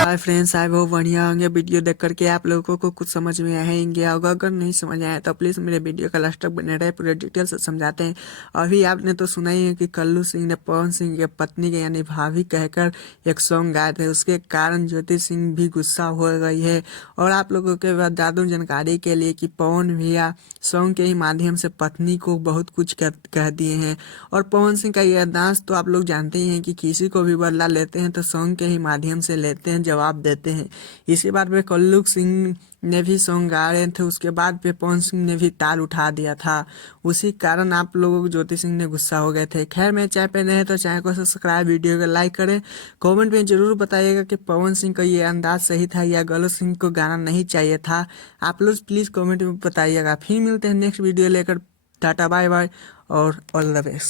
Hi friends, आई बहुत बढ़िया होंगे। वीडियो देख करके आप लोगों को कुछ समझ में आएंगे, अगर नहीं समझ आया तो प्लीज़ मेरे वीडियो का लास्ट तक बने रहे, पूरे डिटेल से समझाते हैं। अभी आपने तो सुना ही है कि कल्लू सिंह ने पवन सिंह के पत्नी के यानी भाभी कहकर एक सॉन्ग गाए थे। उसके कारण ज्योति सिंह भी गुस्सा हो गई है। और आप लोगों के बता दूं जानकारी के लिए कि पवन भैया सॉन्ग के ही माध्यम से पत्नी को बहुत कुछ कह दिए हैं। और पवन सिंह का यह अंदाज तो आप लोग जानते ही हैं कि किसी को भी बदला लेते हैं तो सॉन्ग के ही माध्यम से लेते हैं, जवाब देते हैं। इसी बात पे कल्लू सिंह ने भी सॉन्ग गा रहे थे, उसके बाद पे पवन सिंह ने भी ताल उठा दिया था। उसी कारण आप लोगों को ज्योति सिंह ने गुस्सा हो गए थे। खैर, मैं चैनल पे नए हैं तो चैनल को सब्सक्राइब, वीडियो को लाइक करें। कमेंट में जरूर बताइएगा कि पवन सिंह का ये अंदाज सही था या कल्लू सिंह को गाना नहीं चाहिए था। आप लोग प्लीज़ कमेंट में बताइएगा। फिर मिलते हैं नेक्स्ट वीडियो लेकर। टाटा बाय बाय और ऑल द बेस्ट।